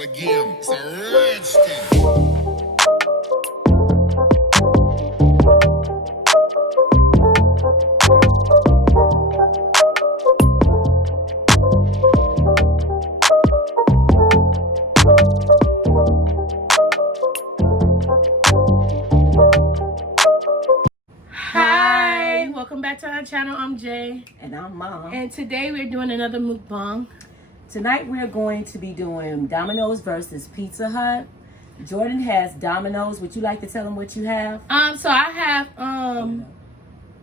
start again. It's a redskin. Welcome back to our channel. I'm Jay. And I'm Mom. And today we're doing another mukbang. Tonight we're going to be doing Domino's versus Pizza Hut. Jordan has Domino's. Would you like to tell him what you have? So I have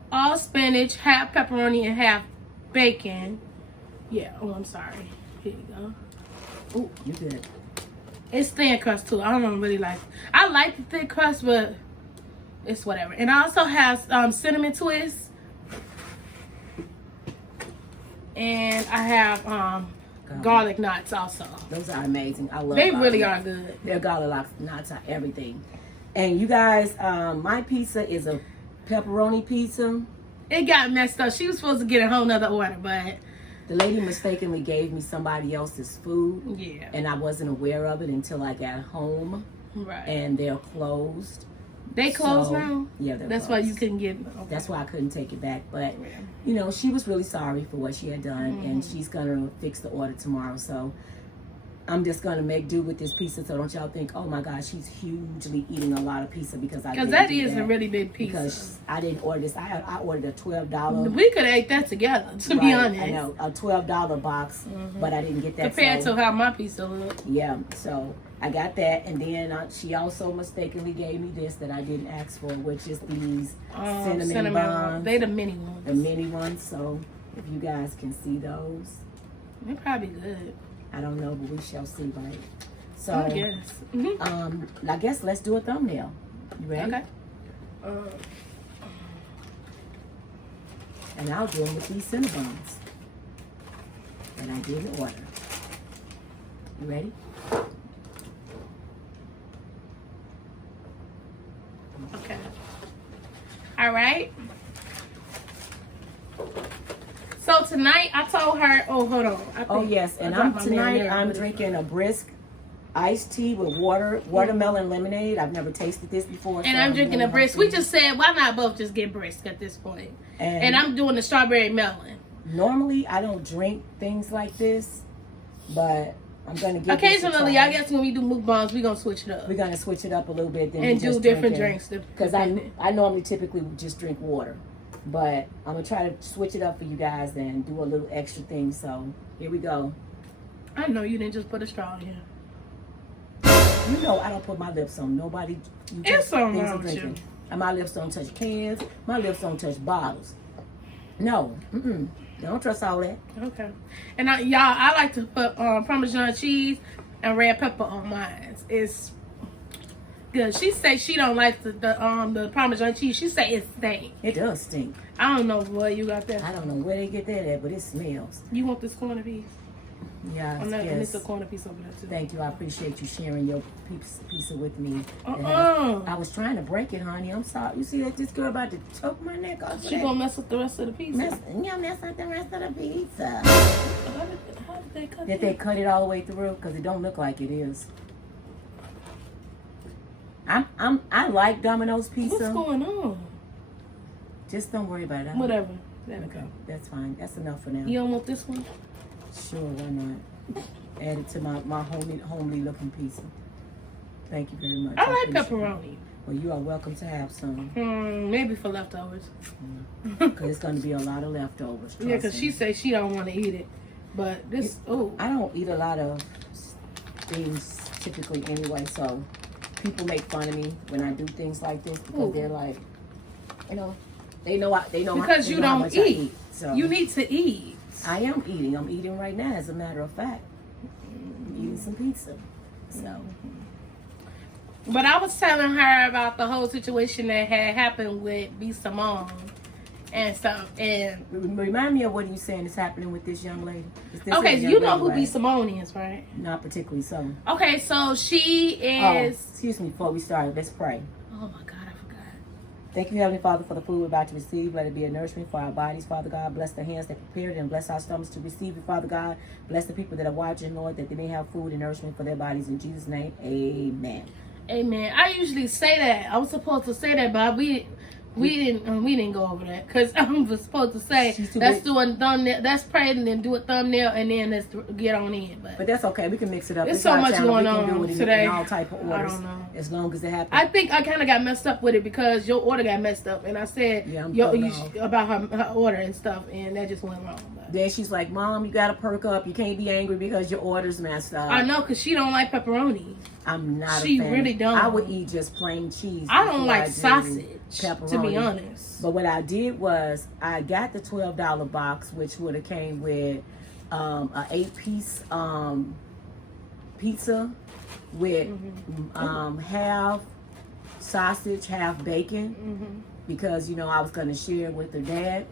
all spinach, half pepperoni, and half bacon. Yeah. Oh, I'm sorry. Here you go. Oh, you good. It's thin crust too. I don't really like. I like the thick crust, but it's whatever. And I also have cinnamon twists. And I have garlic knots also. Those are amazing. I love They garlic. really are good. Their garlic knots are everything. And you guys, my pizza is a pepperoni pizza. It got messed up. She was supposed to get a whole nother order, but the lady mistakenly gave me somebody else's food. Yeah. And I wasn't aware of it until I got home. Right. And they're closed. They closed now? Yeah, they're That's closed. why you couldn't get okay. That's why I couldn't take it back. But, you know, she was really sorry for what she had done. And she's going to fix the order tomorrow. So I'm just going to make do with this pizza. So don't y'all think, oh, my gosh, she's hugely eating a lot of pizza because I didn't that do is a really big pizza. Because I didn't order this. I ordered a $12. We could have ate that together, to be honest. I know, a $12 box. But I didn't get that. Compared to how my pizza looked. Yeah, so I got that, and then she also mistakenly gave me this that I didn't ask for, which is these cinnamon buns. They the mini ones. The mini ones. So if you guys can see those, they're probably good. I don't know, but we shall see, right? So I guess. I guess let's do a thumbnail. You ready? Okay. And I'll do them with these Cinnabons that I didn't order. You ready? Okay. All right. So tonight I told her. Oh, hold on. Oh yes, and I'm drinking a brisk iced tea with watermelon lemonade. I've never tasted this before. And I'm drinking a brisk. We just said, why not both just get brisk at this point? And I'm doing the strawberry melon. Normally I don't drink things like this, but I'm gonna give occasionally. I guess when we do mukbangs, we're gonna switch it up. We're gonna switch it up a little bit, then and do different drinks. Because I normally typically just drink water, but I'm gonna try to switch it up for you guys and do a little extra thing. So here we go. I know you didn't just put a straw in here. You know I don't put my lips on nobody. It's so wrong with you. And my lips don't touch cans. My lips don't touch bottles. No, don't trust all that. Okay. And I like to put Parmesan cheese and red pepper on mine. It's good. She say she don't like the Parmesan cheese. She say it stink. It does stink. I don't know where you got that. I don't know where they get that at, but it smells. You want this corner piece? Yeah, and it's a corner piece over there too. Thank you. I appreciate you sharing your pizza with me. I was trying to break it, honey. I'm sorry. You see that this girl about to choke my neck off? She gonna mess with the rest of the pizza. Mess with the rest of the pizza. How did they cut it? Did they cut it all the way through? Because it don't look like it is. I like Domino's pizza. What's going on? Just don't worry about it. Whatever. Okay, that's fine. That's enough for now. You don't want this one? Sure, why not? Add it to my homely looking pizza. Thank you very much. I like pepperoni. Well, you are welcome to have some. Maybe for leftovers. Because it's going to be a lot of leftovers. Yeah, because she says she don't want to eat it. But this, I don't eat a lot of things typically anyway, so people make fun of me when I do things like this because they're like, you know, they know because you don't eat. So you need to eat. I am eating. I'm eating right now, as a matter of fact. I'm eating some pizza. So. But I was telling her about the whole situation that had happened with B. Simone and stuff. And remind me of what you saying is happening with this young lady. Okay, you know who B. Simone is, right? Not particularly so. Okay, so she is. Oh, excuse me. Before we start, let's pray. Oh my God, I forgot. Thank you, Heavenly Father, for the food we're about to receive. Let it be a nourishment for our bodies, Father God. Bless the hands that prepared it and bless our stomachs to receive it, Father God. Bless the people that are watching, Lord, that they may have food and nourishment for their bodies. In Jesus' name, amen. Amen. I usually say that. I was supposed to say that, but we didn't go over that because I was supposed to say let's do a thumbnail, let's pray and then do a thumbnail and then let's get on in. But that's okay. We can mix it up. There's so much going on today. In all type of orders. I don't know. As long as it happens. I think I kind of got messed up with it because your order got messed up, and I said about her order and stuff, and that just went wrong. But then she's like, "Mom, you gotta perk up. You can't be angry because your order's messed up." I know, because she don't like pepperoni. I'm not. She a fan. really don't. I would eat just plain cheese. I don't like sausage, pepperoni, to be honest. But what I did was I got the $12 box, which would have came with a 8-piece pizza with half sausage, half bacon, because I was going to share with her dad,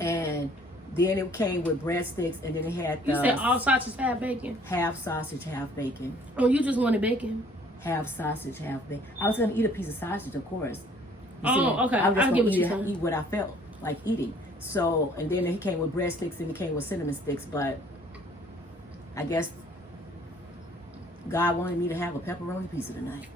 and then it came with breadsticks, and then it had You said all sausage, half bacon? Half sausage, half bacon. Oh, you just wanted bacon? Half sausage, half bacon. I was going to eat a piece of sausage, of course. Okay. I was just going to eat what I felt like eating. So, and then it came with breadsticks, and it came with cinnamon sticks, but I guess God wanted me to have a pepperoni pizza tonight.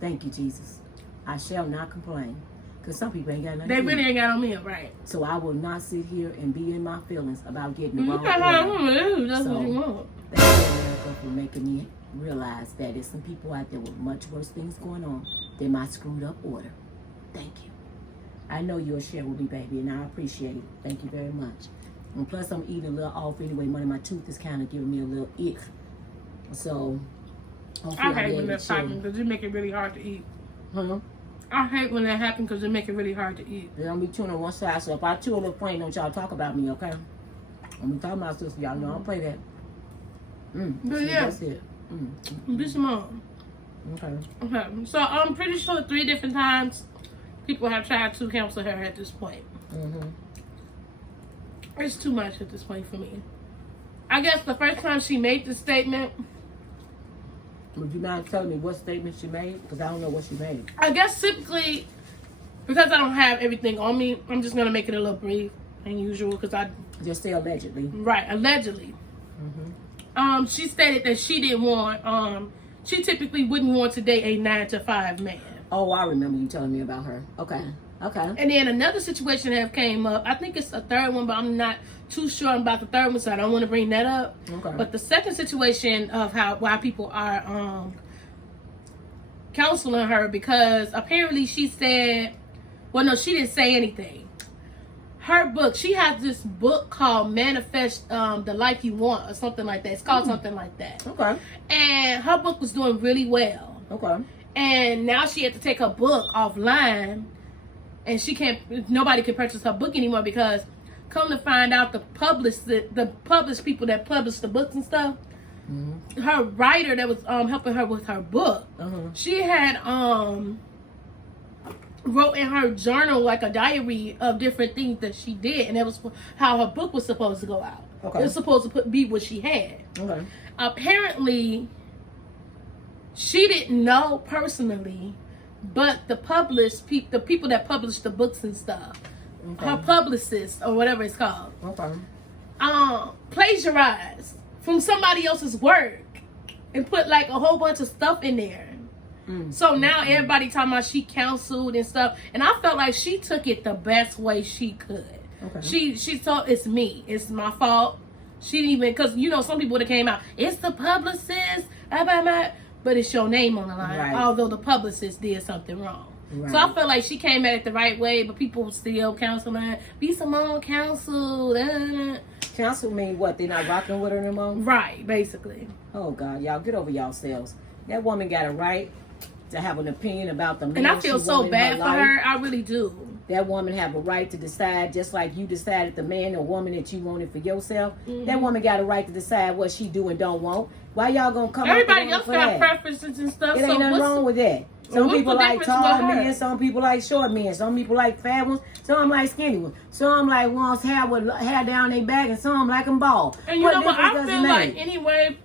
Thank you, Jesus. I shall not complain. Because some people ain't got nothing. They really ain't got on me, right? So I will not sit here and be in my feelings about getting the wrong order. That's what you want. Thank you, America, for making me realize that there's some people out there with much worse things going on than my screwed up order. Thank you. I know you'll share with me, baby, and I appreciate it. Thank you very much. And plus, I'm eating a little off anyway. One of my tooth is kind of giving me a little ick. So, I hate when that's happening because it make it really hard to eat. Huh? I hate when that happens because it make it really hard to eat. Then I'll be chewing on one side. So if I chew a little funny, don't y'all talk about me, okay? I'm be talking about sister. Y'all know I don't play that. But yeah, that's it. Be Simone. Okay. So I'm pretty sure 3 different times people have tried to cancel her at this point. It's too much at this point for me. I guess the first time she made the statement. Would you mind telling me what statement she made? Because I don't know what she made. I guess simply because I don't have everything on me, I'm just gonna make it a little brief and usual because I just say allegedly. Right, allegedly. She stated that she didn't want. She typically wouldn't want to date a 9-to-5 man. Oh, I remember you telling me about her. Okay. And then another situation have came up. I think it's a third one, but I'm not too sure about the third one, so I don't want to bring that up. Okay. But the second situation of why people are counseling her, because apparently she said, well, no, she didn't say anything. Her book, she has this book called Manifest the Life You Want or something like that. It's called something like that. Okay. And her book was doing really well. Okay. And now she had to take her book offline, and nobody can purchase her book anymore because come to find out the published people that publish the books and stuff, her writer that was helping her with her book, she had wrote in her journal like a diary of different things that she did, and that was how her book was supposed to go out. Okay. It was supposed to be what she had. Okay. Apparently, she didn't know personally, but the people that publish the books and stuff, her publicist or whatever it's called, plagiarized from somebody else's work and put like a whole bunch of stuff in there. So now everybody talking about she counseled and stuff, and I felt like she took it the best way she could. She thought it's me, it's my fault. She didn't even, because some people that came out, it's the publicist, but it's your name on the line, although the publicist did something wrong. So I felt like she came at it the right way, but people still counseling. Be Simone counsel. Counsel mean what? They not rocking with her no more? Right, basically. Oh God, y'all get over yourselves. That woman got a right to have an opinion about the man. And I feel so bad for her. I really do. That woman have a right to decide, just like you decided the man or woman that you wanted for yourself. That woman got a right to decide what she do and don't want. Why y'all gonna come? Everybody else got preferences and stuff. It ain't nothing wrong with that. Some people like tall men, some people like short men, some people like fat ones, some like skinny ones, some like ones hair down their back, and some like them bald. And you know what? I feel like anyway,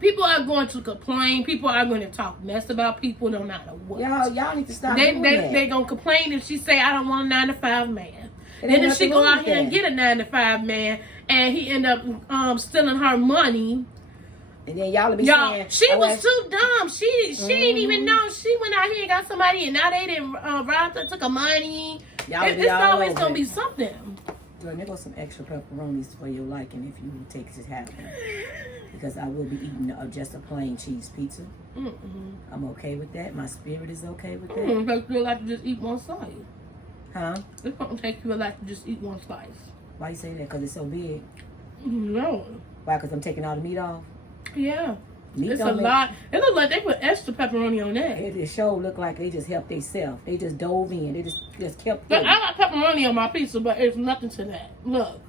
People are going to complain. People are going to talk mess about people no matter what. Y'all need to stop doing that. They gonna complain if she say I don't want a 9-to-5 man. Then if she go out here and get a 9-to-5 man and he end up stealing her money. And then y'all be saying, she was too dumb. She didn't even know. She went out here and got somebody, and now they didn't rob her, took her money. It's always gonna be something. Girl, there goes some extra pepperonis for your liking if you take it to happen. Because I will be eating just a plain cheese pizza. I'm okay with that. My spirit is okay with that. It takes you a lot to just eat one slice. Huh? It's gonna take you a lot to just eat one slice. Why you say that? Because it's so big? No. Why? Because I'm taking all the meat off? Yeah. Meat It's a lot. It looks like they put extra pepperoni on that. It sure look like they just helped themselves. They just dove in. They just kept But I got pepperoni on my pizza, but it's nothing to that. Look.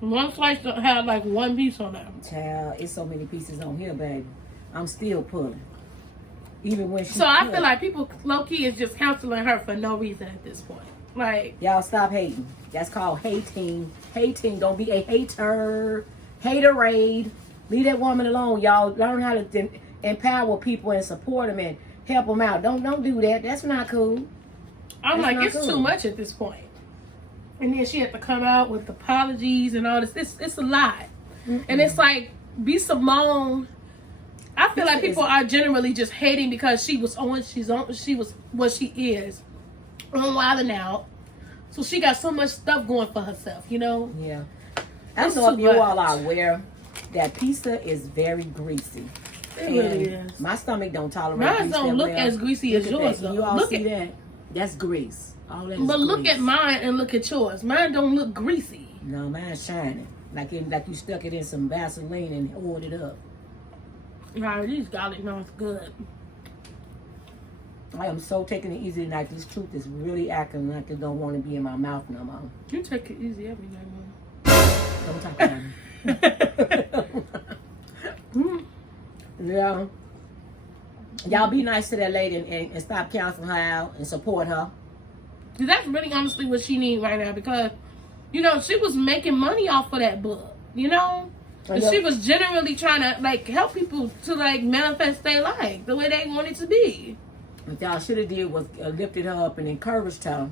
One slice had like one piece on that. Child, it's so many pieces on here, baby. I'm still pulling. Even when she I feel like people low-key is just counseling her for no reason at this point. Like, y'all stop hating. That's called hating. Hating. Don't be a hater. Haterade. Leave that woman alone, y'all. Learn how to empower people and support them and help them out. Don't do that. That's not cool. I'm like, it's too much at this point. And then she had to come out with apologies and all this. It's a lot. And it's like, be Simone. I feel like people are generally just hating because she was what she is. On Wild Out. So she got so much stuff going for herself, you know? Yeah. I don't know if you all are aware that pizza is very greasy. It really is. My stomach don't tolerate mine don't look as greasy as yours, though. You all see that? That's grease. All that is but look grease. at mine and look at yours. Mine don't look greasy. No, mine's shining. Like you stuck it in some Vaseline and oiled it up. Nah, these garlic knots good. I am so taking it easy tonight. This truth is really acting like it don't want to be in my mouth no more. You take it easy every day, man. Don't talk about me. Yeah. Y'all be nice to that lady and stop counseling her out and support her. That's really honestly what she needs right now because, you know, she was making money off of that book, you know? And she was generally trying to, like, help people to, like, manifest their life the way they want it to be. What y'all should have did was lifted her up and encouraged her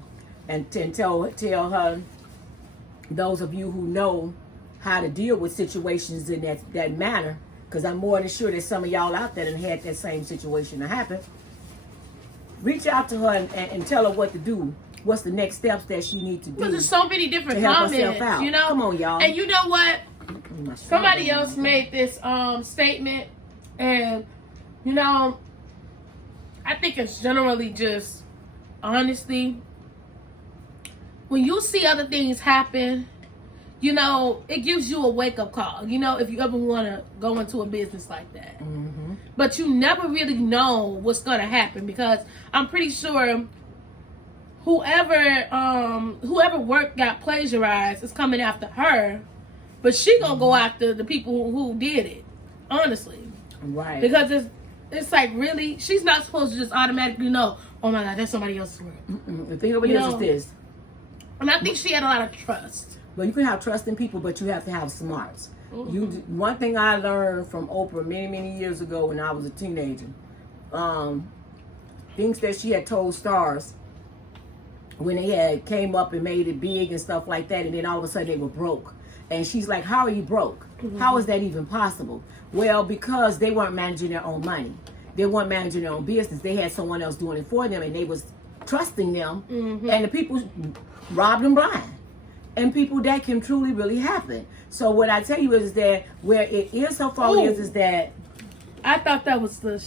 and tell her, those of you who know how to deal with situations in that manner, because I'm more than sure that some of y'all out there have had that same situation to happen. Reach out to her and tell her what to do. What's the next steps that she needs to do? Because there's so many different to help comments, herself out. you know? Come on, y'all. And you know what? Somebody else made this statement, and, you know, I think it's generally just honesty. When you see other things happen, you know, it gives you a wake-up call, you know, if you ever want to go into a business like that. Mm-hmm. But you never really know what's going to happen because I'm pretty sure whoever work got plagiarized is coming after her, but she going to go after the people who did it, honestly. Right. Because it's like, really, she's not supposed to just automatically know, oh my God, that's somebody else's work. The thing over here is this. And I think she had a lot of trust. Well, you can have trust in people, but you have to have smarts. Mm-hmm. One thing I learned from Oprah many, many years ago when I was a teenager, things that she had told stars when they had came up and made it big and stuff like that, and then all of a sudden they were broke. And she's like, how are you broke? Mm-hmm. How is that even possible? Well, because they weren't managing their own money. They weren't managing their own business. They had someone else doing it for them, and they was trusting them. Mm-hmm. And the people robbed them blind. And people, that can truly really happen. So what I tell you is that where it is so far is that I thought that was the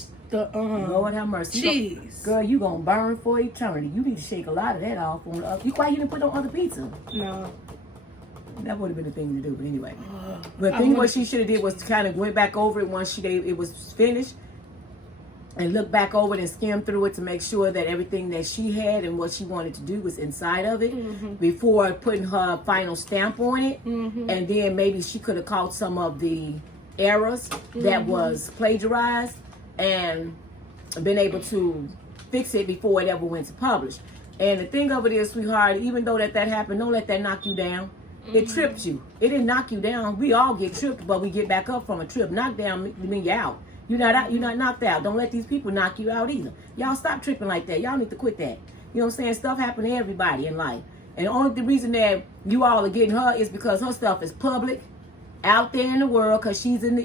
Lord have mercy. Cheese. Girl, you gonna burn for eternity. You need to shake a lot of that off on the other. Why you didn't put on other pizza? No. That would have been the thing to do, but anyway. But the thing what she should have did was kind of went back over it once it was finished, and look back over it and skim through it to make sure that everything that she had and what she wanted to do was inside of it before putting her final stamp on it. And then maybe she could have caught some of the errors that was plagiarized and been able to fix it before it ever went to publish. And the thing of it is, sweetheart, even though that happened, don't let that knock you down. It tripped you. It didn't knock you down. We all get tripped, but we get back up from a trip. Knockdown mean you're out. You're not out. You're not knocked out. Don't let these people knock you out either. Y'all stop tripping like that. Y'all need to quit that. You know what I'm saying? Stuff happen to everybody in life. And only the reason that you all are getting her is because her stuff is public, out there in the world, because she's in the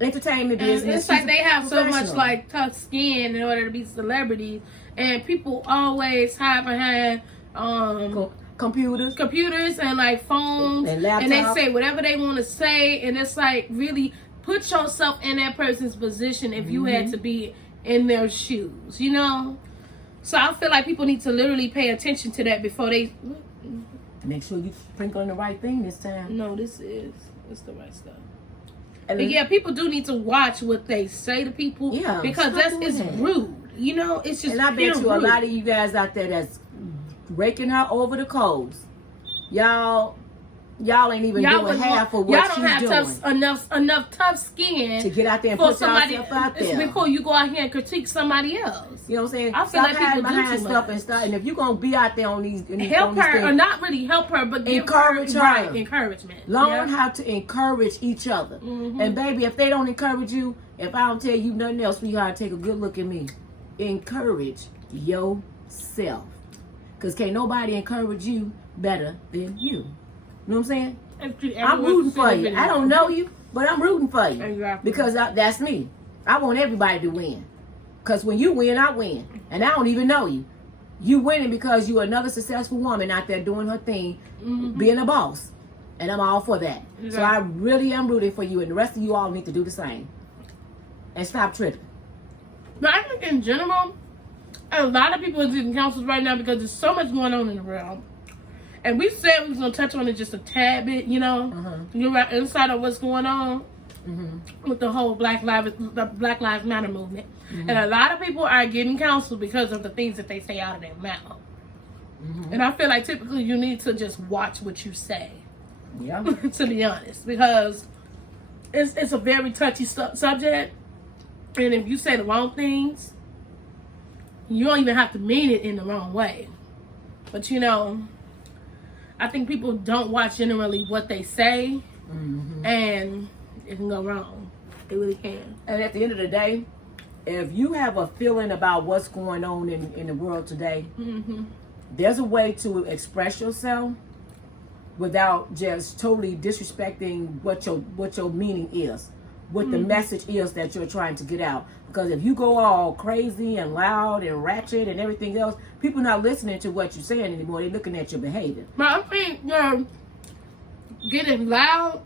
entertainment business. And it's like they have so much professional. like tough skin in order to be celebrities, and people always hide behind computers and like phones, and laptops. And they say whatever they want to say, and it's like, really put yourself in that person's position if you had to be in their shoes, you know. So I feel like people need to literally pay attention to that before they make sure you sprinkling the right thing this time. No, it's the right stuff. And but yeah, people do need to watch what they say to people, because it's rude, you know. It's just, and I bet you a lot of you guys out there that's raking her over the coals, y'all ain't even doing half of what she's doing. Y'all don't have enough tough skin to get out there and put yourself out there before you go out here and critique somebody else. You know what I'm saying? I feel like people behind do too stuff much. and stuff. And if you're gonna be out there on these, help her, or not really help her, but give encourage her. Right, encouragement. Learn how to encourage each other. And baby, if they don't encourage you, if I don't tell you nothing else, sweetheart, take a good look at me. Encourage yourself, because can't nobody encourage you better than you. You know what I'm saying? I'm rooting for you. I don't know you, but I'm rooting for you. Exactly. Because that's me. I want everybody to win. Because when you win, I win. And I don't even know you. You winning because you're another successful woman out there doing her thing, being a boss. And I'm all for that. Exactly. So I really am rooting for you. And the rest of you all need to do the same. And stop tripping. But I think in general, a lot of people are getting counsels right now because there's so much going on in the world. And we said we was going to touch on it just a tad bit, you know. You're right inside of what's going on with the whole Black Lives Matter movement. And a lot of people are getting counseled because of the things that they say out of their mouth. And I feel like typically you need to just watch what you say. Yeah. To be honest. Because it's a very touchy subject. And if you say the wrong things, you don't even have to mean it in the wrong way. But you know, I think people don't watch generally what they say, and it can go wrong. It really can. And at the end of the day, if you have a feeling about what's going on in the world today, there's a way to express yourself without just totally disrespecting what your meaning is, what the message is that you're trying to get out. Because if you go all crazy and loud and ratchet and everything else, people not listening to what you're saying anymore. They're looking at your behavior. But I think getting loud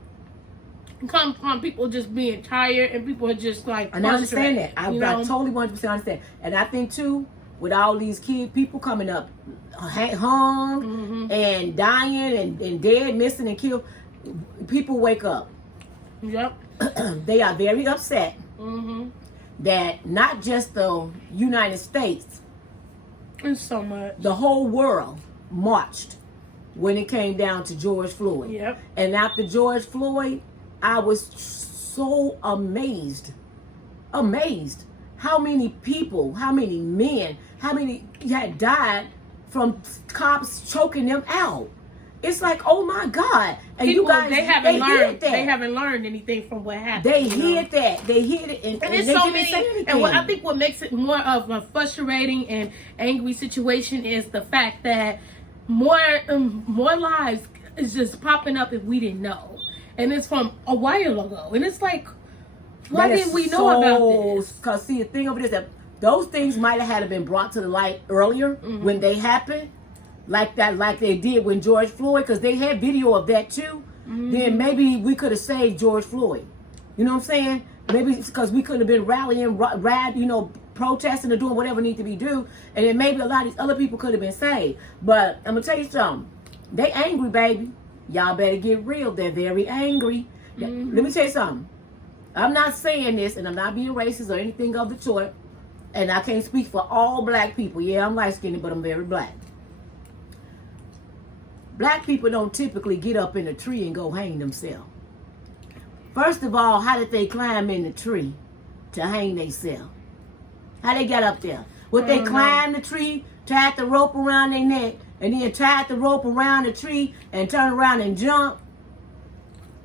comes from people just being tired, and people are just like, and I understand that. I totally 100% understand. And I think too, with all these people coming up hung and dying and dead, missing and killed, people wake up. Yep. They are very upset that not just the United States, it's so much, the whole world marched when it came down to George Floyd. Yep. And after George Floyd, I was so amazed how many people, how many men, how many had died from cops choking them out. It's like, oh my God. And people, you guys, they haven't learned anything from what happened. They hid that. They hid it. And it's they so didn't many. say anything. And I think what makes it more of a frustrating and angry situation is the fact that more lives is just popping up if we didn't know. And it's from a while ago. And it's like, why didn't we know about this? Because see, the thing of it is that those things might have had been brought to the light earlier when they happened. Like they did when George Floyd, because they had video of that too. Then maybe we could have saved George Floyd. You know what I'm saying? Maybe because we could have been rallying, protesting or doing whatever need to be done, and then maybe a lot of these other people could have been saved. But I'm gonna tell you something. They angry, baby. Y'all better get real. They're very angry. Let me tell you something. I'm not saying this, and I'm not being racist or anything of the sort. And I can't speak for all black people. Yeah, I'm light-skinned, but I'm very black. Black people don't typically get up in a tree and go hang themselves. First of all, how did they climb in the tree to hang themselves? How they got up there? Would they climb the tree, tied the rope around their neck, and then tied the rope around the tree and turn around and jump.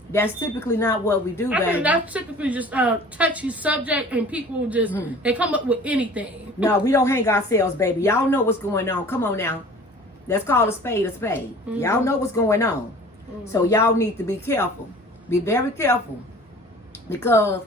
That's typically not what we do, I baby. think that's typically just a touchy subject, and people just they come up with anything. No, we don't hang ourselves, baby. Y'all know what's going on. Come on now. Let's call a spade a spade. Y'all know what's going on. So y'all need to be careful. Be very careful. Because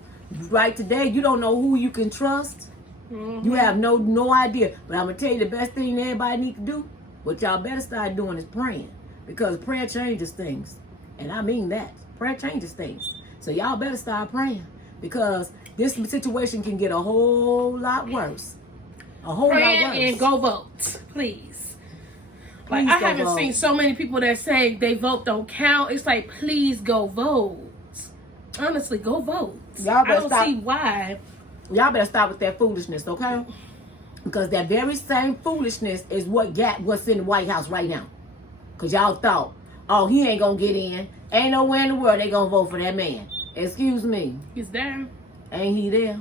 right today, you don't know who you can trust. You have no idea. But I'm going to tell you the best thing everybody need to do, what y'all better start doing is praying. Because prayer changes things. And I mean that. Prayer changes things. So y'all better start praying. Because this situation can get a whole lot worse. A whole lot worse. And go vote, please. Like, I haven't seen so many people that say they vote don't count. It's like, please go vote. Honestly, go vote. I don't see why. Y'all better stop with that foolishness, okay? Because that very same foolishness is what's in the White House right now. Because y'all thought, oh, he ain't going to get in. Ain't nowhere in the world they going to vote for that man. Excuse me. He's there. Ain't he there?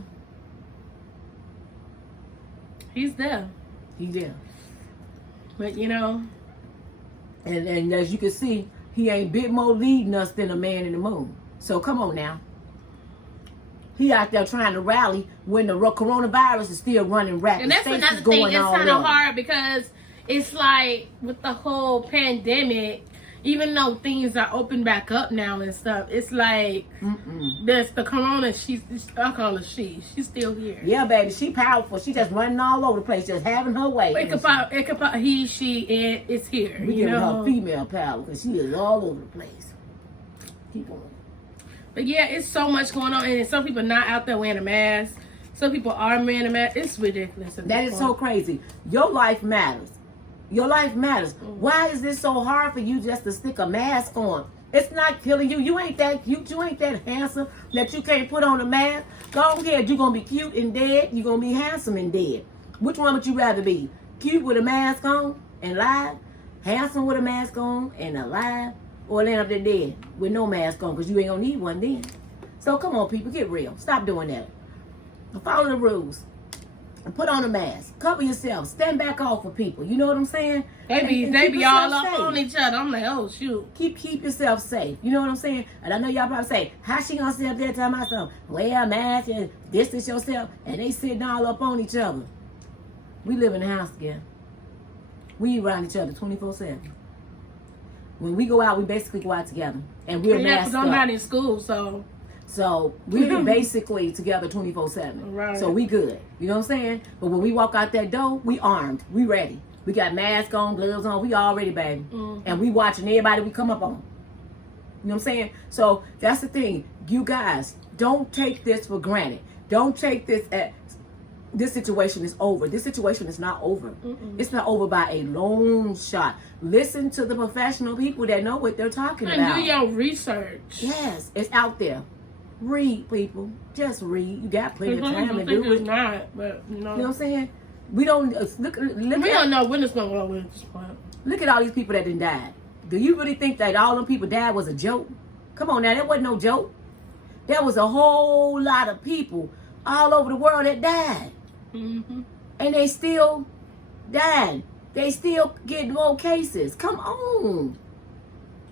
He's there. He there. But, you know. And as you can see, he ain't bit more leading us than a man in the moon. So come on now. He out there trying to rally when the coronavirus is still running rapid. And that's another thing. It's kind of hard because it's like with the whole pandemic, even though things are open back up now and stuff, it's like there's the corona. I call her she. She's still here. Yeah, baby. She powerful. She just running all over the place, just having her way. It could pop he, she, and it's here. We giving her female power because she is all over the place. Keep on. But yeah, it's so much going on, and some people not out there wearing a mask. Some people are wearing a mask. It's ridiculous. That is so crazy. Your life matters. Your life matters. Why is this so hard for you just to stick a mask on? It's not killing you. You ain't that cute. You ain't that handsome that you can't put on a mask. Go ahead. You're going to be cute and dead. You're going to be handsome and dead. Which one would you rather be? Cute with a mask on and live? Handsome with a mask on and alive? Or laying up there dead with no mask on because you ain't going to need one then. So come on, people. Get real. Stop doing that. Follow the rules. And put on a mask. Cover yourself. Stand back off for people. You know what I'm saying? They be all up on each other. I'm like, oh, shoot. Keep yourself safe. You know what I'm saying? And I know y'all probably say, how she gonna sit up there telling myself, wear a mask and distance yourself? And they sitting all up on each other. We live in the house together. We around each other 24/7. When we go out, we basically go out together. And we're masked up. I'm not in school, so... So we're basically together 24/7. Right. So we good. You know what I'm saying? But when we walk out that door, we armed. We ready. We got masks on, gloves on. We all ready, baby. And we watching everybody we come up on. You know what I'm saying? So that's the thing. You guys, don't take this for granted. Don't take this as this situation is over. This situation is not over. It's not over by a long shot. Listen to the professional people that know what they're talking about. And do your research. Yes, it's out there. Read, people. Just read. You got plenty of time to do it. Not, but You know what I'm saying? We don't look. We don't know when it's gonna go at this point. Look at all these people that done died. Do you really think that all them people died was a joke? Come on now, that wasn't no joke. There was a whole lot of people all over the world that died, and they still died. They still get more cases. Come on.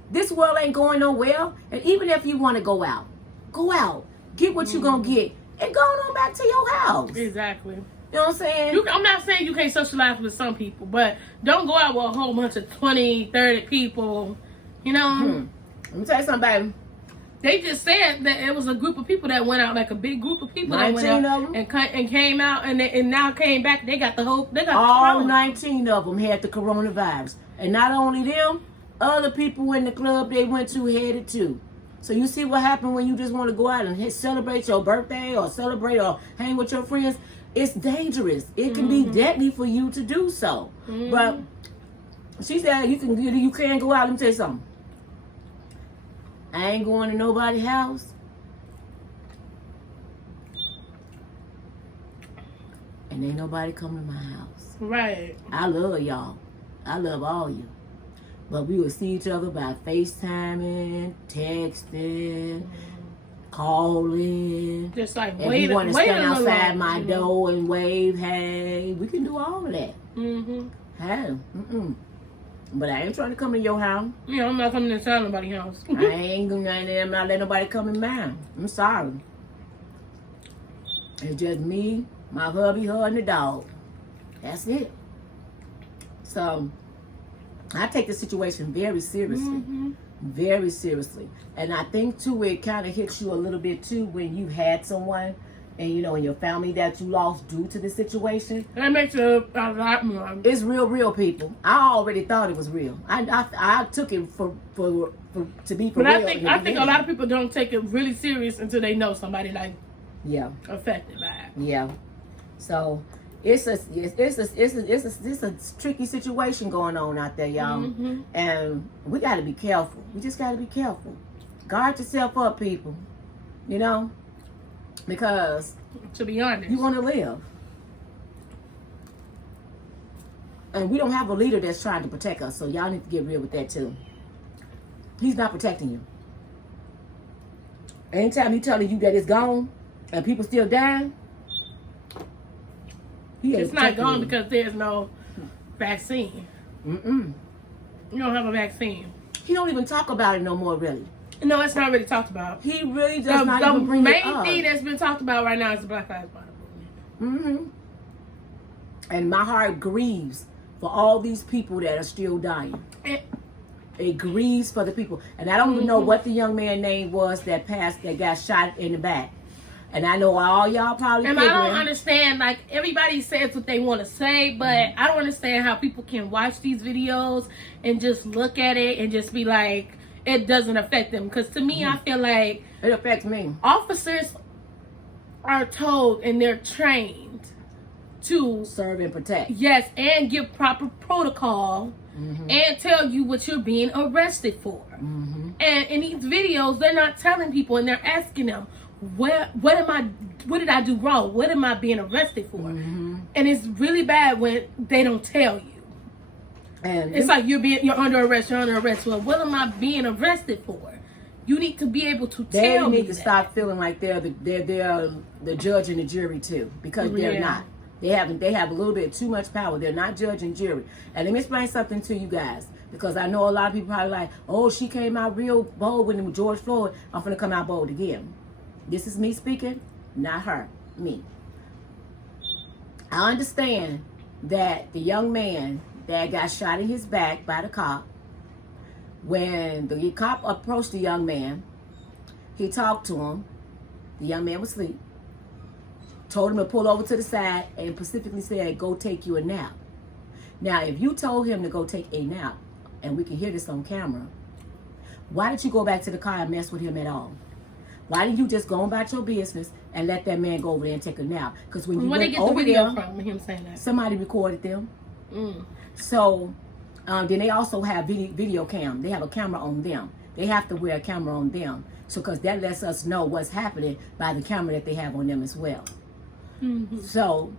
This world ain't going nowhere. And even if you want to go out, get what you gonna get, and go on back to your house. Exactly. You know what I'm saying? I'm not saying you can't socialize with some people, but don't go out with a whole bunch of 20, 30 people. You know? Let me tell you something, baby. They just said that it was a group of people that went out, like a big group of people that went out of them. and came out and now came back. They got all 19 of them had the coronavirus. And not only them, other people in the club they went to had it too. So you see what happened when you just want to go out and celebrate your birthday or celebrate or hang with your friends? It's dangerous. It can be deadly for you to do so. But she said you can go out. Let me tell you something. I ain't going to nobody's house. And ain't nobody coming to my house. Right. I love y'all. I love all you. But we would see each other by FaceTiming, texting, calling. Just like if you want to stand outside my door and wave, hey, we can do all of that. Hey, But I ain't trying to come in your house. Yeah, I'm not coming inside nobody's house. I ain't doing nothing. I'm not letting nobody come in mine. I'm sorry. It's just me, my hubby, her, and the dog. That's it. So, I take the situation very seriously. Mm-hmm. Very seriously. And I think, too, it kind of hits you a little bit, too, when you had someone and, you know, in your family that you lost due to the situation. That makes it a lot more. It's real, people. I already thought it was real. I took it to be for but real. I think a lot of people don't take it really serious until they know somebody like affected by it. Yeah. So it's a tricky situation going on out there, y'all. Mm-hmm. And we got to be careful. We just got to be careful. Guard yourself up, people. You know, because to be honest, you want to live. And we don't have a leader that's trying to protect us, so y'all need to get real with that too. He's not protecting you. Anytime he's telling you that it's gone and people still dying, it's not gone because there's no vaccine. You don't have a vaccine. He don't even talk about it no more, really. No, it's not really talked about. He really does not even bring it up. The main thing that's been talked about right now is the Black Lives Matter movement. And my heart grieves for all these people that are still dying. It grieves for the people. And I don't even know what the young man's name was that got shot in the back. And I know all y'all probably And I don't understand, like, everybody says what they want to say, but I don't understand how people can watch these videos and just look at it and just be like, it doesn't affect them. Because to me, I feel like it affects me. Officers are told and they're trained to serve and protect. Yes, and give proper protocol and tell you what you're being arrested for. And in these videos, they're not telling people and they're asking them, what did I do wrong? What am I being arrested for? And it's really bad when they don't tell you. And it's like you're under arrest. Well, what am I being arrested for? You need to be able to tell me. They need to stop feeling like they're the judge and the jury too, because they're not. They have a little bit too much power. They're not judge and jury. And let me explain something to you guys, because I know a lot of people probably like, oh, she came out real bold with George Floyd. I'm gonna come out bold again. This is me speaking, not her, me. I understand that the young man that got shot in his back by the cop, when the cop approached the young man, he talked to him. The young man was asleep. Told him to pull over to the side and specifically said, go take you a nap. Now, if you told him to go take a nap, and we can hear this on camera, why did you go back to the car and mess with him at all? Why didn't you just go about your business and let that man go over there and take a nap? Because when you went over there, from him saying that? Somebody recorded them. So then they also have video cam. They have a camera on them. They have to wear a camera on them. So because that lets us know what's happening by the camera that they have on them as well. So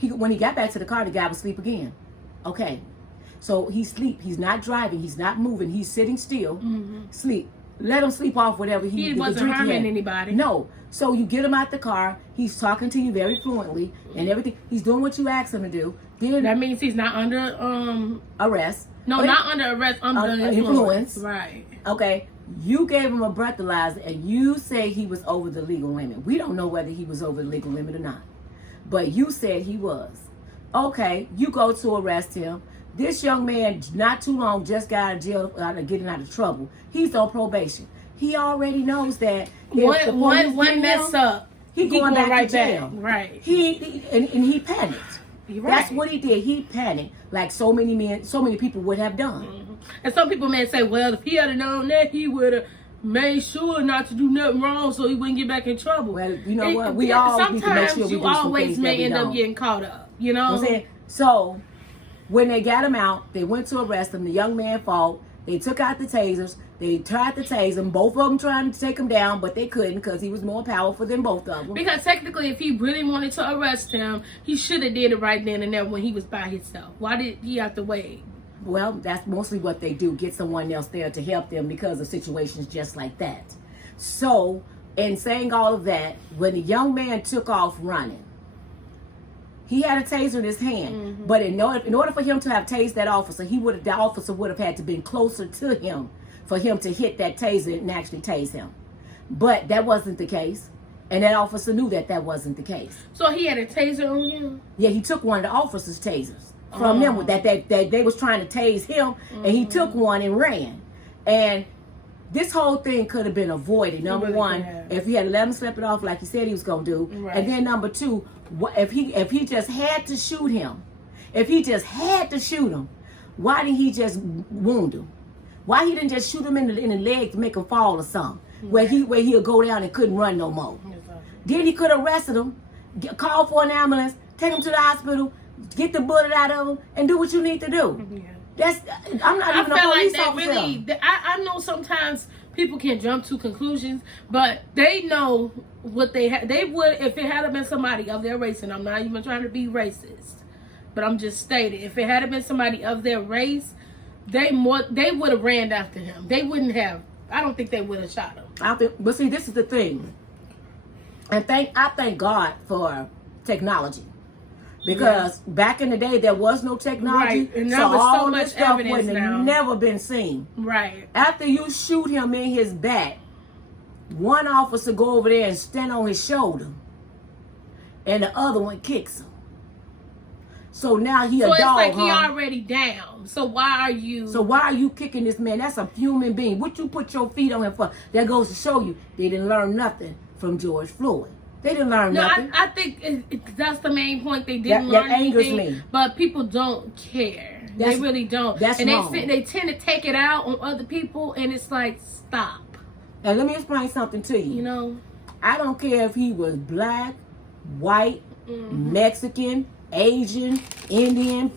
when he got back to the car, the guy was asleep again. Okay. So he's asleep. He's not driving. He's not moving. He's sitting still. Sleep. Let him sleep off whatever he wasn't harming anybody. No. So you get him out the car. He's talking to you very fluently and everything. He's doing what you asked him to do. Then that means he's not under arrest. No, not under arrest. Under influence. Right. Okay. You gave him a breathalyzer and you say he was over the legal limit. We don't know whether he was over the legal limit or not, but you said he was. Okay. You go to arrest him. This young man, not too long, just got out of jail, getting out of trouble. He's on probation. He already knows that one mess up, he going back right to jail. Right. He panicked. Right. That's what he did. He panicked, like so many people would have done. And some people may say, well, if he had known that, he would have made sure not to do nothing wrong so he wouldn't get back in trouble. Well, you know what? We all need to make sure we do some things that we don't. Sometimes you always may end up getting caught up, you know? I'm saying? So when they got him out, they went to arrest him. The young man fought. They took out the tasers. They tried to tase him. Both of them trying to take him down, but they couldn't because he was more powerful than both of them. Because technically, if he really wanted to arrest him, he should have did it right then and there when he was by himself. Why did he have to wait? Well, that's mostly what they do. Get someone else there to help them because of situations just like that. So, in saying all of that, when the young man took off running, He had a taser in his hand, but in order for him to have tased that officer, the officer would have had to been closer to him for him to hit that taser and actually tase him. But that wasn't the case, and that officer knew that wasn't the case. So he had a taser on him? Yeah, he took one of the officers' tasers from them that they was trying to tase him, and he took one and ran. And this whole thing could have been avoided. Number one, if he had let him slip it off like he said he was gonna do, and then number two, if he just had to shoot him, why didn't he just wound him? Why he didn't just shoot him in the leg to make him fall or something, where he'll go down and couldn't run no more? Then he could have arrested him, call for an ambulance, take him to the hospital, get the bullet out of him, and do what you need to do. I'm not even a police officer. I know sometimes people can jump to conclusions, but they know what they would if it had been somebody of their race, and I'm not even trying to be racist, but I'm just stating, if it had been somebody of their race, they would have ran after him. They wouldn't have. I don't think they would have shot him. But see, this is the thing. I thank God for technology. Because back in the day, there was no technology, and so all this stuff would have never been seen. Right. After you shoot him in his back, one officer go over there and stand on his shoulder, and the other one kicks him. So now he a dog, So it's like he already down. So why are you kicking this man? That's a human being. What you put your feet on him for? That goes to show you they didn't learn nothing from George Floyd. They didn't learn nothing. I think that's the main point. They didn't learn anything. Me. But people don't care. They really don't. And wrong. They tend to take it out on other people, and it's like, stop. And let me explain something to you. You know? I don't care if he was black, white, Mexican, Asian, Indian,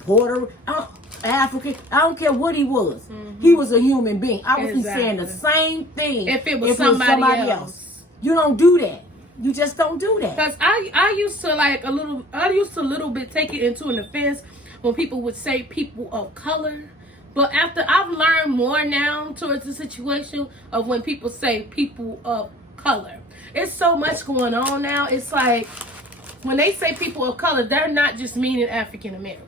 African. I don't care what he was. He was a human being. I would be saying the same thing if it was somebody else. You don't do that. You just don't do that. Because I used to little bit take it into an offense when people would say people of color. But after I've learned more now towards the situation of when people say people of color. It's so much going on now. It's like when they say people of color, they're not just meaning African Americans.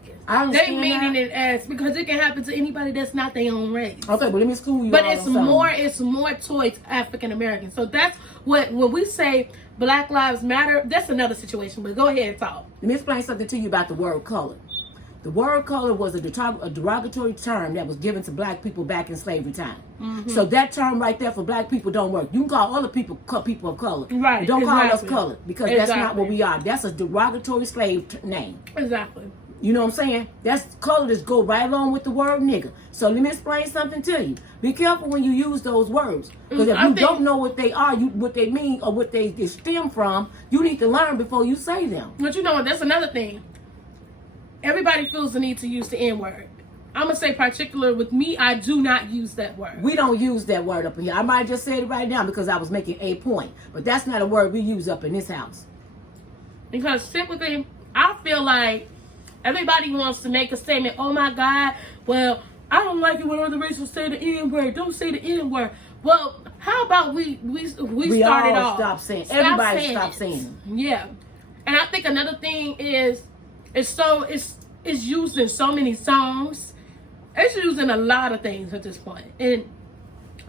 They meaning it as, because it can happen to anybody that's not their own race. Okay, but let me school you. But it's more towards African Americans. So that's when we say Black Lives Matter, that's another situation. But go ahead and talk. Let me explain something to you about the word color. The word color was a derogatory term that was given to black people back in slavery time. So that term right there for black people don't work. You can call other people people of color. Right. But don't call us colored, because that's not what we are. That's a derogatory slave name. Exactly. You know what I'm saying? That's color just go right along with the word nigga. So let me explain something to you. Be careful when you use those words. Because if you don't know what they are, what they mean, or what they stem from, you need to learn before you say them. But you know what? That's another thing. Everybody feels the need to use the N-word. I'm going to say particular with me, I do not use that word. We don't use that word up in here. I might just say it right now because I was making a point. But that's not a word we use up in this house. Because typically, I feel like everybody wants to make a statement. Oh my God, well, I don't like it when other races say the N-word. Don't say the N-word. Well, how about we started off. Stop saying. Everybody stop saying them. Yeah. And I think another thing is it's used in so many songs. It's used in a lot of things at this point. And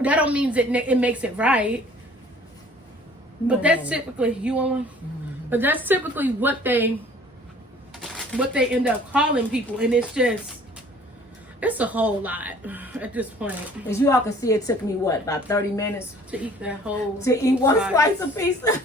that don't mean that it makes it right. But that's typically But that's typically what they end up calling people, and it's a whole lot at this point. As you all can see, it took me about 30 minutes to eat that whole one slice of pizza.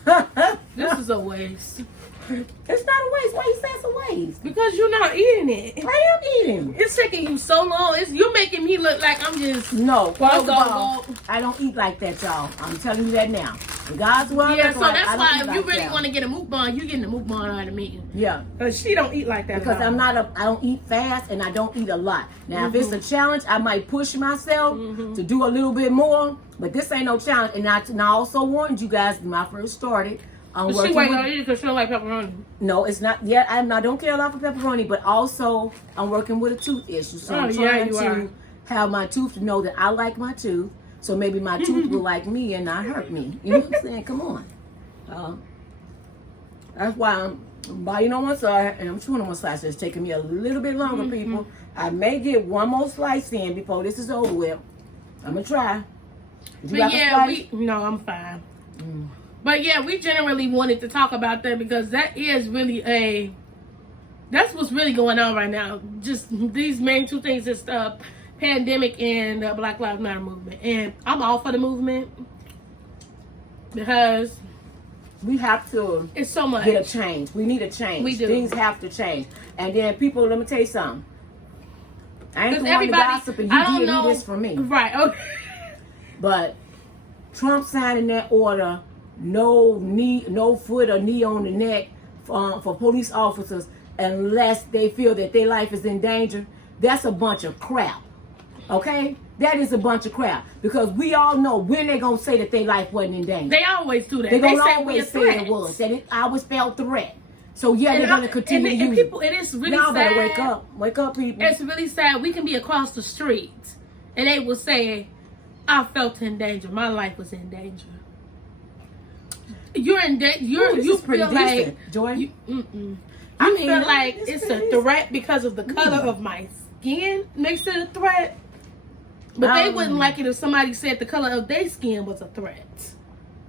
This is a waste. It's not a waste. Why you say it's a waste? Because you're not eating it. I am eating. It's taking you so long. You're making me look like I'm just I don't eat like that, y'all. I'm telling you that now. God's word. Yeah, so that's why if you really want to get a mukbang, you getting a mukbang out of me. Yeah, because she don't eat like that. Because I don't eat fast and I don't eat a lot. Now, if it's a challenge, I might push myself to do a little bit more. But this ain't no challenge. And I also warned you guys when I first started. She might not eat because she don't like pepperoni. No, it's not yet. I don't care a lot for pepperoni, but also I'm working with a tooth issue. So I'm trying to have my tooth to know that I like my tooth. So maybe my tooth will like me and not hurt me. You know what I'm saying? Come on. That's why biting on one side and I'm chewing on one side, so it's taking me a little bit longer, people. I may get one more slice in before this is over with. I'm gonna try. But yeah, no, I'm fine. But yeah, we generally wanted to talk about that because that is really that's what's really going on right now. Just these main two things is pandemic and the Black Lives Matter movement. And I'm all for the movement because we have to. It's so much. Get a change. We need a change. We do. Things have to change. And then people, let me tell you something. I ain't the one to gossip, and you did this for me. Right. Okay. But Trump signing that order, no foot or knee on the neck for police officers unless they feel that their life is in danger. That's a bunch of crap. Okay? That is a bunch of crap. Because we all know when they're going to say that their life wasn't in danger. They always do that. They're going to say always say it was. That it always felt threat. So yeah, they're gonna continue to use people, it is really y'all sad. Better wake up, people. It's really sad. We can be across the street, and they will say, "I felt in danger. My life was in danger." You're in danger. You feel like Joy. I feel like it's a threat because of the color of my skin makes it a threat. But they wouldn't like it if somebody said the color of their skin was a threat.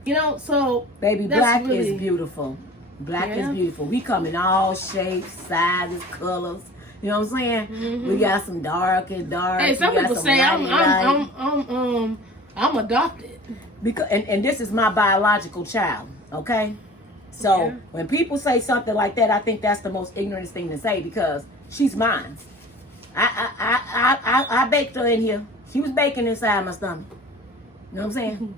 You know, so baby, black is beautiful. Black is beautiful. We come in all shapes, sizes, colors. You know what I'm saying? We got some dark and dark. Hey, some people say I'm adopted. Because and this is my biological child. Okay, so when people say something like that, I think that's the most ignorant thing to say because she's mine. I baked her in here. She was baking inside my stomach. You know what I'm saying?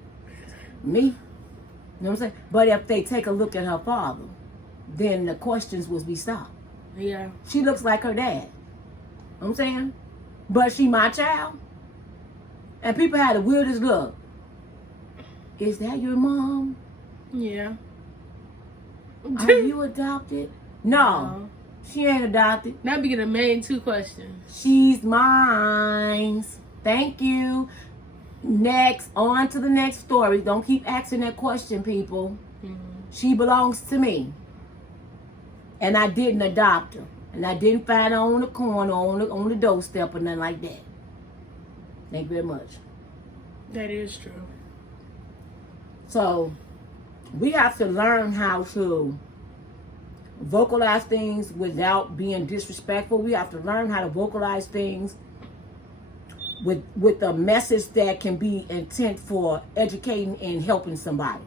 Me. You know what I'm saying? But if they take a look at her father, then the questions will be stopped. Yeah. She looks like her dad. You know what I'm saying? But she my child. And people had the weirdest look. Is that your mom? Yeah. Are you adopted? No. She ain't adopted. That'd be the main two questions. She's mine. Thank you. Next, on to the next story. Don't keep asking that question, people. She belongs to me. And I didn't adopt her. And I didn't find her on the corner, on the doorstep or nothing like that. Thank you very much. That is true. So, we have to learn how to vocalize things without being disrespectful. We have to learn how to vocalize things with a message that can be intent for educating and helping somebody.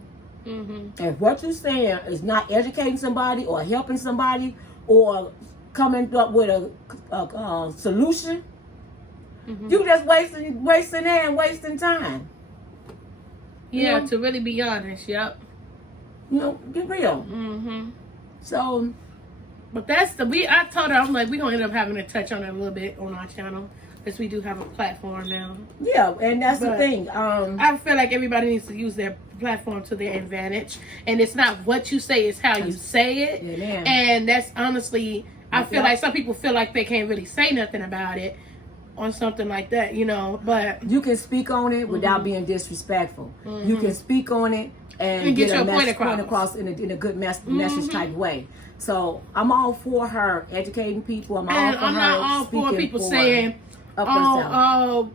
If what you're saying is not educating somebody or helping somebody or coming up with a solution, you just wasting air and wasting time. Yeah, you know? to really be honest, yep. You know, get real. So, but that's I told her, I'm like, we're gonna end up having to touch on it a little bit on our channel. Because we do have a platform now. Yeah, and that's the thing. I feel like everybody needs to use their platform to their advantage. And it's not what you say, it's how you say it. Yeah. And that's honestly, I feel like some people feel like they can't really say nothing about it on something like that, you know. But you can speak on it without being disrespectful. You can speak on it and get your point across in a good message type way. So I'm all for her educating people. I'm not all for people saying, all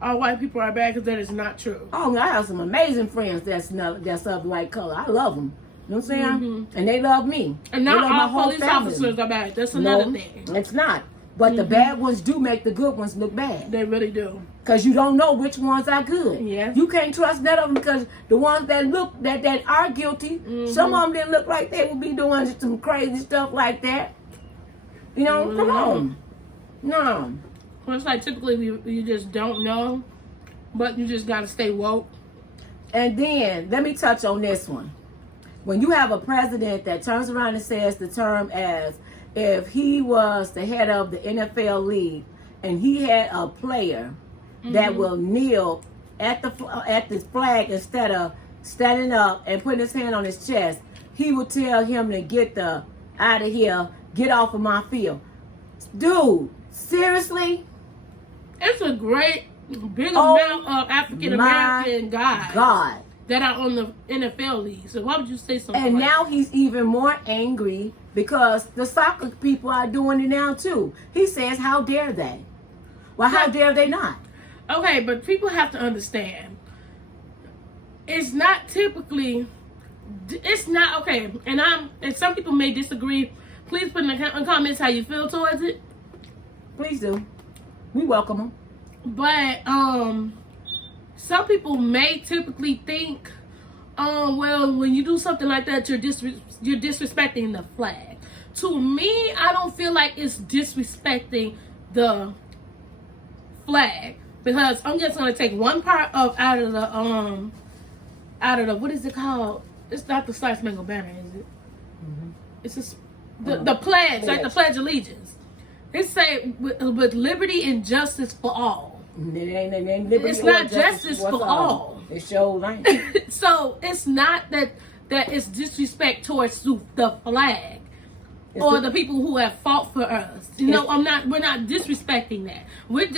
white people are bad, because that is not true. Oh, I have some amazing friends that's of the white color. I love them. You know what I'm saying? And they love me. And not all police officers are bad. That's another thing. It's not. But the bad ones do make the good ones look bad. They really do. Because you don't know which ones are good. Yeah. You can't trust none of them because the ones that look that are guilty, some of them didn't look like they would be doing some crazy stuff like that. You know, come on. No. Well, it's like typically you just don't know, but you just got to stay woke. And then, let me touch on this one. When you have a president that turns around and says the term as if he was the head of the NFL league and he had a player that will kneel at this flag instead of standing up and putting his hand on his chest, he would tell him to get out of here, get off of my field. Dude, seriously? It's a great big amount of African American guys that are on the NFL league. So why would you say something? And like now he's even more angry because the soccer people are doing it now too. He says, "How dare they?" Well, how dare they not? Okay, but people have to understand. It's not typically. It's not okay, and some people may disagree. Please put in the comments how you feel towards it. Please do. We welcome them. But some people may typically think, well, when you do something like that, you're disrespecting the flag. To me, I don't feel like it's disrespecting the flag, because I'm just gonna take one part out of the what is it called? It's not the Star Spangled Banner, is it? Mm-hmm. It's just the pledge, like the Pledge of Allegiance. It say with liberty and justice for all. It's not justice for all. It shows like So it's not that it's disrespect towards the flag or the people who have fought for us. You know, we're not disrespecting that. We're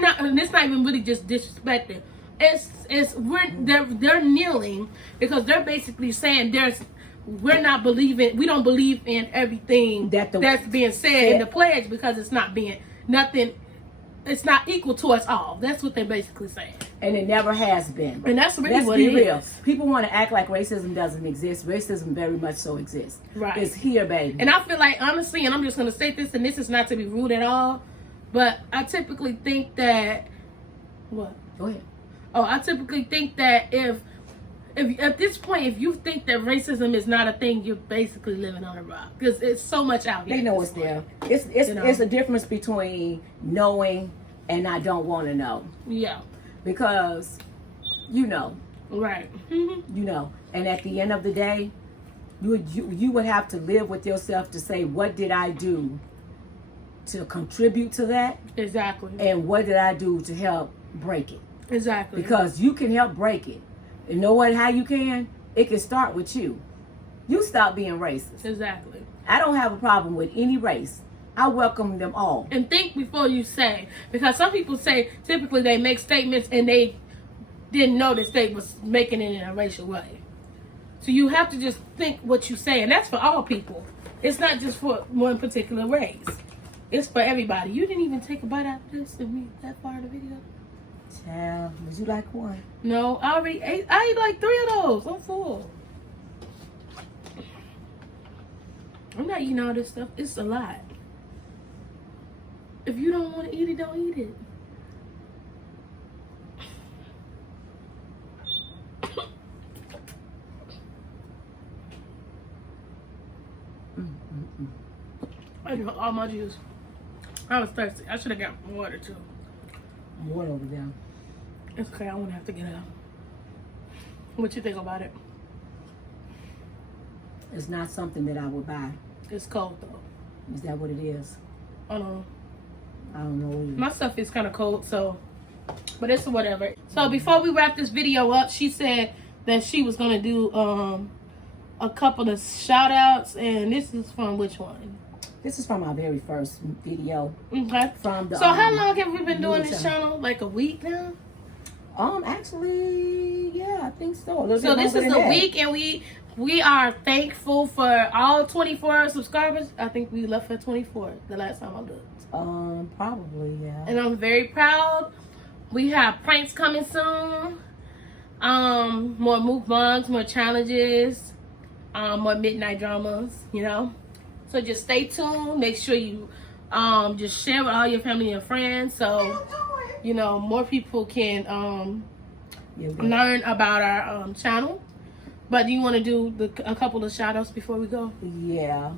not, and it's not even really just disrespecting. They're kneeling because they're basically saying we don't believe in everything that's being said in the pledge, because it's not equal to us all. That's what they're basically saying. And it never has been. And that's really Let's what be it real. is. People want to act like racism doesn't exist. Racism very much so exists. Right. It's here, baby. And I feel like, honestly, and I'm just going to say this, and this is not to be rude at all, but I typically think that... What? Go ahead. Oh, I typically think that if at this point, if you think that racism is not a thing, you're basically living on a rock, because it's so much out here. They know it's there. It's a difference between knowing and I don't want to know. Yeah. Because you know. Right. You know. And at the end of the day, you would have to live with yourself to say, what did I do to contribute to that? Exactly. And what did I do to help break it? Exactly. Because you can help break it. You know what? How you can? It can start with you. You stop being racist. Exactly. I don't have a problem with any race. I welcome them all. And think before you say, because some people say typically they make statements and they didn't know that they was making it in a racial way. So you have to just think what you say, and that's for all people. It's not just for one particular race. It's for everybody. You didn't even take a bite out of this and me that far in the video. Child, would you like one? No, I already ate. I ate like 3 of those. I'm full. I'm not eating all this stuff. It's a lot. If you don't want to eat it, don't eat it. I drank all my juice. I was thirsty. I should have got water too. Water over there. It's okay. I won't have to get up. What you think about it? It's not something that I would buy. It's cold though. Is that what it is? I don't know. I don't know what it is. My stuff is kind of cold, so, but it's whatever. So before we wrap this video up, she said that she was gonna do a couple of shout outs, and this is from which one? This is from our very first video. Okay. From the, so how long have we been doing this channel? Like a week now? Actually, yeah, I think so. So this is a week, and we are thankful for all 24 subscribers. I think we left at 24 the last time I looked. Probably, yeah. And I'm very proud. We have pranks coming soon. More mukbangs, more challenges, more midnight dramas, you know. So just stay tuned. Make sure you just share with all your family and friends, so you know more people can learn about our channel. But do you want to do a couple of shout outs before we go? Yeah.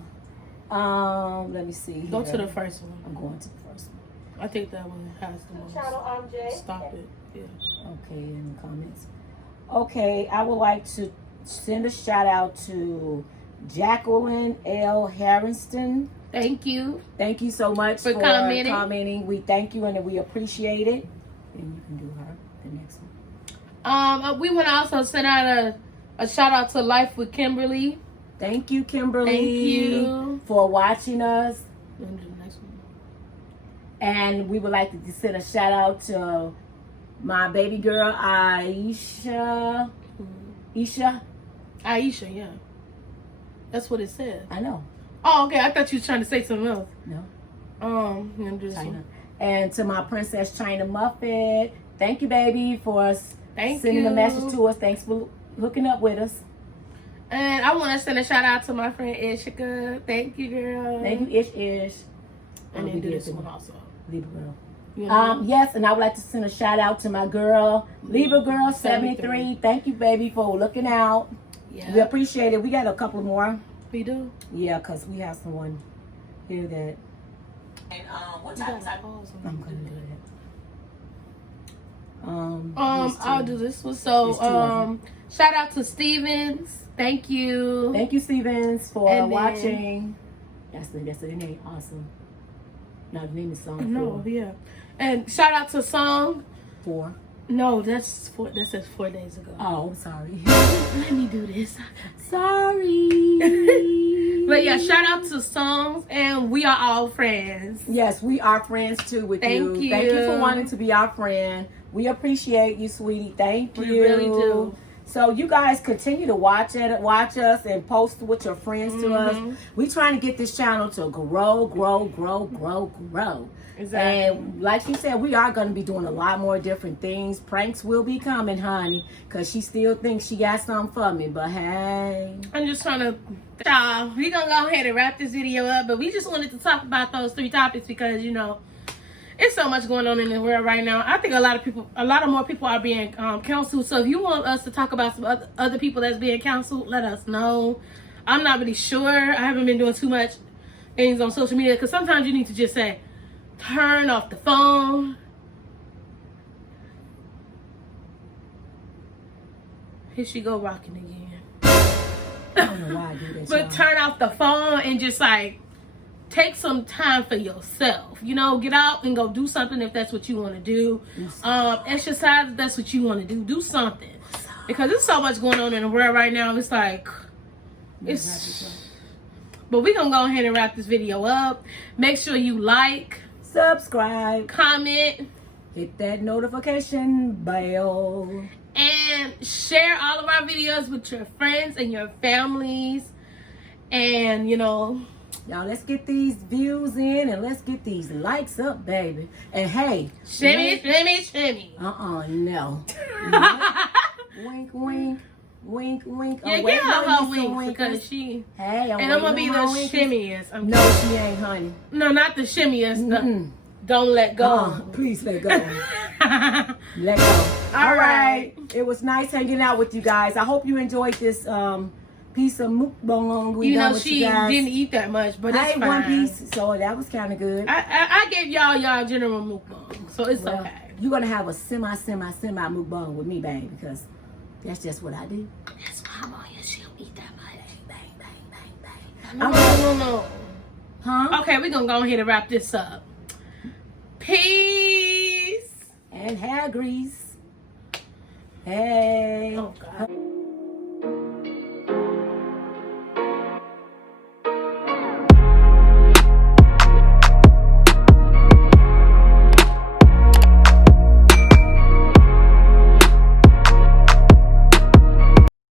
Let me see. Go to the first one. I'm going to the first one. I think that one has the most. Channel Jay. Stop it. Yeah. Okay, in the comments. Okay, I would like to send a shout out to Jacqueline L. Harrison. Thank you. Thank you so much for commenting. We thank you and we appreciate it. And you can do her, the next one. We want to also send out a shout out to Life with Kimberly. Thank you, Kimberly. Thank you for watching us. The next one. And we would like to send a shout out to my baby girl, Aisha. Isha. Aisha, yeah. That's what it said. I know. Oh, okay. I thought you was trying to say something else. No. I'm gonna do this China. one. And to my Princess China Muffet, thank you, baby, for sending you. a message to us. Thanks for hooking up with us. And I want to send a shout out to my friend Ishika. Thank you, girl. Thank you, Ish. And then do this one also. Libra girl. Yeah. Yes, and I would like to send a shout out to my girl, Libra Girl 73. Thank you, baby, for looking out. Yeah. We appreciate it. We got a couple more. We do. Yeah, because we have someone here that. And what time is I'm I'm gonna do that. I'll do this one. So, shout out to Stevens. Thank you. Thank you, Stevens, for And then- watching. That's the name. Awesome. Now the name is Song No, 4. yeah. And shout out to Song. 4. No, that says 4 days ago. Oh, sorry. Let me do this. Sorry. But yeah, shout out to Songs, and we are all friends. Yes, we are friends too with you. Thank you. Thank you for wanting to be our friend. We appreciate you, sweetie. Thank you. We really do. So you guys continue to watch us, and post with your friends to us. We trying to get this channel to grow. Exactly. And like you said, we are going to be doing a lot more different things. Pranks will be coming, honey, because she still thinks she got something for me. But hey, I'm just trying to. Y'all, we gonna go ahead and wrap this video up, but we just wanted to talk about those 3 topics because it's so much going on in the world right now. I think a lot of more people are being counseled. So if you want us to talk about some other people that's being counseled, let us know. I'm not really sure. I haven't been doing too much things on social media because sometimes you need to just say, turn off the phone. Here she go rocking again. I don't know why I do that. But y'all. turn off the phone and just like take some time for yourself. Get out and go do something if that's what you want to do. Exercise if that's what you want to do. Do something. Because there's so much going on in the world right now. It's like, but we're going to go ahead and wrap this video up. Make sure you like, subscribe, comment, hit that notification bell, and share all of our videos with your friends and your families. And, y'all, let's get these views in and let's get these likes up, baby. And hey, shimmy. No. Wink, wink. Wink, wink. Yeah, wait, give her no, her you some wink because winkers. she. Hey, And I'm gonna be the winkers. shimmiest. No, she ain't, honey. No, not the shimmiest. Don't let go. Please let go. Let go. All right. It was nice hanging out with you guys. I hope you enjoyed this piece of mukbang we done with she you guys. didn't eat that much, but I it's ate fine. one piece, so that was kind of good. I gave y'all general mukbang, so it's Well, okay. You're gonna have a semi mukbang with me, baby, because that's just what I do. That's why I'm on here. She don't eat that much. Bang. No. Huh? Okay, we're gonna go ahead and wrap this up. Peace. And hair grease. Hey. Oh God.